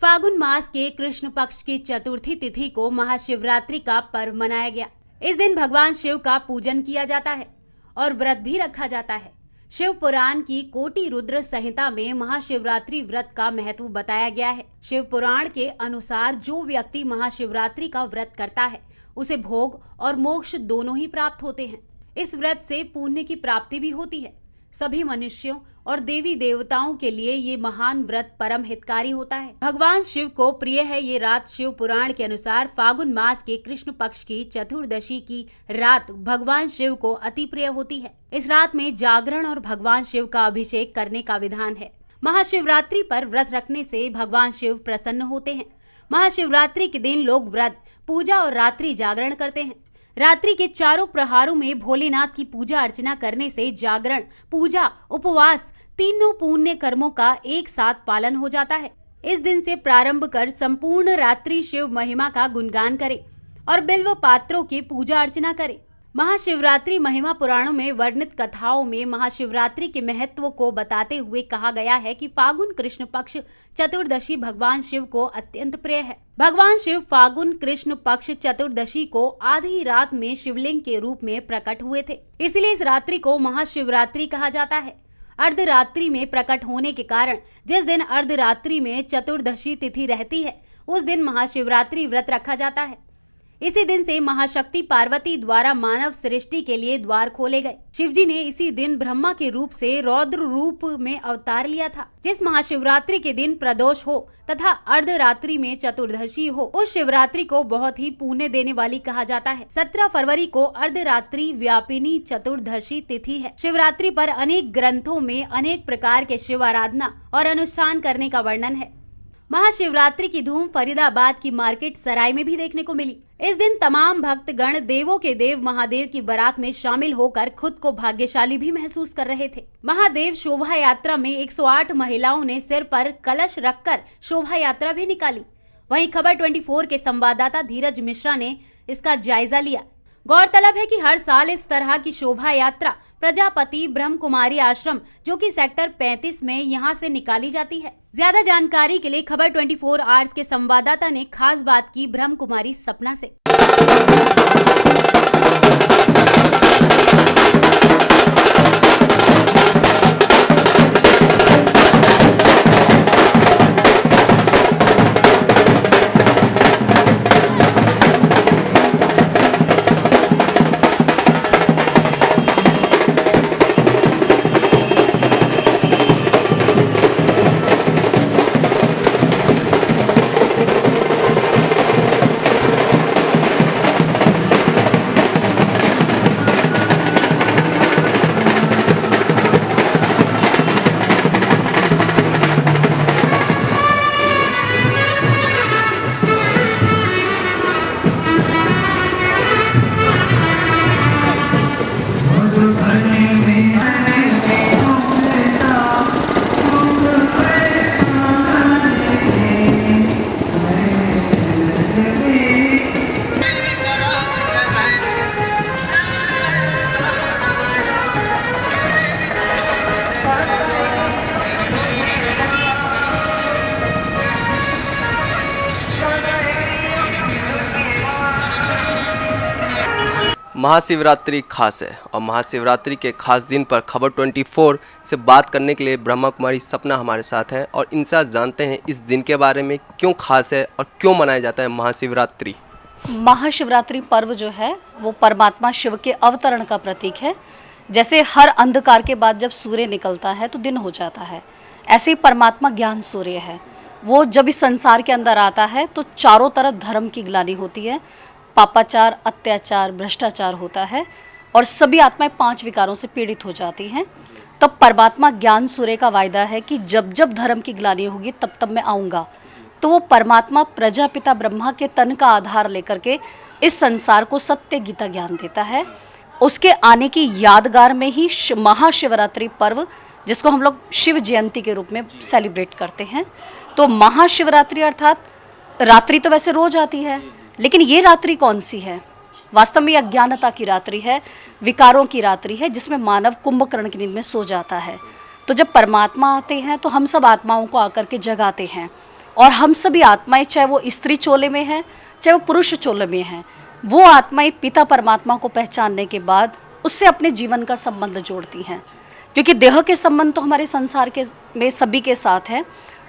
फागुन मास के कृष्ण पक्ष की चतुर्थी तिथि को महाशिवरात्रि का पर्व मनाया गया। इस दिन भगवान शिव का पूजन किया जाता है और व्रत भी रखा जाता है। शिव पुराण की कोटि रुद्र संहिता में महाशिवरात्रि व्रत का महत्व बताया गया है। शिव पुराण के अनुसार जो व्यक्ति महाशिवरात्रि का व्रत करता है उसे भोग और मोक्ष दोनों ही प्राप्त होते हैं। इस व्रत से पुण्य की प्राप्ति भी होती है। सभी मनुष्यों और देवी देवताओं के लिए ये महान व्रत परम हितकारी होता है। भगवान शिव को प्रिय है ये रात। शिव पुराण के अनुसार फागुन मास के कृष्ण पक्ष की चतुर्दशी की रात भगवान शिव को अति प्रिय होती है। इस रात में जागरण और भगवान शिव का अभिषेक करने का विधान है। महाशिवरात्रि पर व्रत रखने से भगवान शिव प्रसन्न होते हैं। महाशिवरात्रि के दिन लोग व्रत, पूजा और रात्रि जागरण करते हैं। रात्रि के चारों प्रहारों में भोलेनाथ की पूजा अर्चना करने से जागरण, पूजा, उपवास तीनों पुण्य कर्मों का एक साथ पालन हो जाता है। इस दिन से प्रारंभ कर संपूर्ण रात्रि शिव महिमा का गुणगान करें और बिल्व पात्रों की पूजा अर्चना करें। महाशिवरात्रि महिमा पुराणों में वर्णित कथाओं में महाशिवरात्रि के महत्व को बताते हुए कहा गया है कि फागुन कृष्ण पक्ष चतुर्दशी भगवान शिव को अत्यंत प्रिय है। भगवान शिव फागुन कृष्ण पक्ष चतुर्दशी को आधी रात में शिवलिंग के रूप में प्रकट हुए थे, इसलिए इस रात्रि को महाशिवरात्रि कहा जाता है। अर्धरात्रि में प्रकट होने के कारण जिस दिन अर्धरात्रि में चतुर्दशी तिथि रहती है उस दिन महाशिवरात्रि व्रत रखा जाता है। इसी दिन से महाशक्ति पार्वती द्वारा मानव सृष्टि के लिए द्वार खोले गए। शिवजी ने इसी दिन ब्रह्मा के रूप से रौद्र रूप में अवतार लिया था। जिस महाशिवरात्रि के दिन प्रदोष हो तथा अर्धरात्रि में चतुर्दशी हो उस शिवरात्रि को बहुत ही पुण्य देने वाली कहा जाता है। 17 फरवरी को अर्धरात्रि व्यापिनी चतुर्दशी तिथि है। शिवरात्रि पर अनेक ग्रंथों में अनेक प्रकार के शिव आराधना और अनुष्ठान करने का वर्णन है। महाशिवरात्रि की धूम फरीदाबाद की मार्केट सराय में भी देखने को मिली। इस दिन तमाम भक्तगण देवों के देव महादेव की बारात में शामिल होकर खुद को भाग्यशाली भी महसूस कर रहे थे। महादेव शोभा यात्रा में 108 महिलाओं ने सिर पर कलश रखकर शोभा यात्रा भी निकाली। वहीं खबर 24 के संवाददाता धीरज मिश्रा ने इसका जायजा लिया। गौरतलब है कि हर साल इस तरह की शोभा यात्रा प्रजापति ब्रह्म कुमारी आश्रम जो कि सेक्टर 35 में यहां से निकाली जाती है। ज्यादा जानकारी के लिए खबर 24 आवर्स के संवाददाता ने खास बात की ब्रह्म कुमारी सपना से। महाशिवरात्रि खास है और महाशिवरात्रि के खास दिन पर खबर 24 से बात करने के लिए ब्रह्मा कुमारी सपना हमारे साथ हैं और इनसे आज जानते हैं इस दिन के बारे में, क्यों खास है और क्यों मनाया जाता है महाशिवरात्रि। महाशिवरात्रि पर्व जो है वो परमात्मा शिव के अवतरण का प्रतीक है। जैसे हर अंधकार के बाद जब सूर्य निकलता है तो दिन हो जाता है, ऐसे ही परमात्मा ज्ञान सूर्य है। वो जब इस संसार के अंदर आता है तो चारों तरफ धर्म की ग्लानि होती है, पापाचार, अत्याचार, भ्रष्टाचार होता है और सभी आत्माएं 5 विकारों से पीड़ित हो जाती हैं। तब परमात्मा ज्ञान सूर्य का वायदा है कि जब जब धर्म की ग्लानि होगी तब तब मैं आऊँगा। तो वो परमात्मा प्रजापिता ब्रह्मा के तन का आधार लेकर के इस संसार को सत्य गीता ज्ञान देता है। उसके आने की यादगार में ही महाशिवरात्रि पर्व, जिसको हम लोग शिव जयंती के रूप में सेलिब्रेट करते हैं। तो महाशिवरात्रि अर्थात रात्रि तो वैसे रोज आती है, लेकिन ये रात्रि कौन सी है? वास्तव में अज्ञानता की रात्रि है, विकारों की रात्रि है, जिसमें मानव कुंभकर्ण की नींद में सो जाता है। तो जब परमात्मा आते हैं तो हम सब आत्माओं को आकर के जगाते हैं और हम सभी आत्माएं, चाहे वो स्त्री चोले में है चाहे वो पुरुष चोले में है, वो आत्माएं पिता परमात्मा को पहचानने के बाद उससे अपने जीवन का संबंध जोड़ती हैं। क्योंकि देह के संबंध तो हमारे संसार के में सभी के साथ है।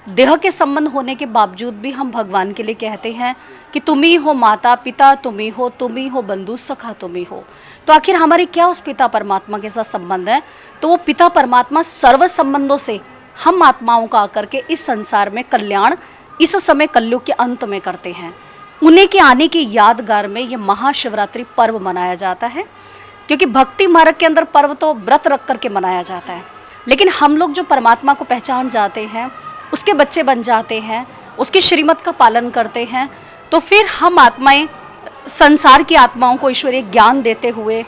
देह के संबंध होने के बावजूद भी हम भगवान के लिए कहते हैं कि तुम ही हो माता पिता, तुम ही हो बंधु सखा, तुम ही हो। तो आखिर हमारे क्या उस पिता परमात्मा के साथ संबंध है? तो वो पिता परमात्मा सर्व संबंधों से हम आत्माओं का आकर के इस संसार में कल्याण इस समय कलयुग के अंत में करते हैं। उन्हीं के आने की यादगार में ये महाशिवरात्रि पर्व मनाया जाता है। क्योंकि भक्ति मार्ग के अंदर पर्व तो व्रत रख करके मनाया जाता है, लेकिन हम लोग जो परमात्मा को पहचान जाते हैं, उसके बच्चे बन जाते हैं, उसकी श्रीमत का पालन करते हैं, तो फिर हम आत्माएं संसार की आत्माओं को ईश्वरीय ज्ञान देते हुए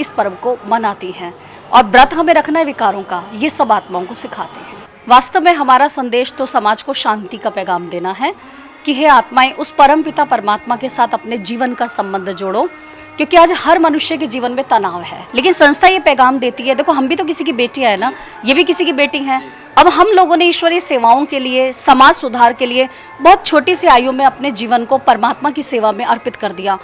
इस पर्व को मनाती हैं। और व्रत हमें रखना है विकारों का, ये सब आत्माओं को सिखाते हैं। वास्तव में हमारा संदेश तो समाज को शांति का पैगाम देना है कि हे आत्माएं, उस परम पिता परमात्मा के साथ अपने जीवन का संबंध जोड़ो। क्योंकि आज हर मनुष्य के जीवन में तनाव है, लेकिन संस्था ये पैगाम देती है, देखो हम भी तो किसी की बेटियां है ना, ये भी किसी की बेटी हैं। अब हम लोगों ने ईश्वरीय सेवाओं के लिए, समाज सुधार के लिए बहुत छोटी सी आयु में अपने जीवन को परमात्मा की सेवा में अर्पित कर दिया।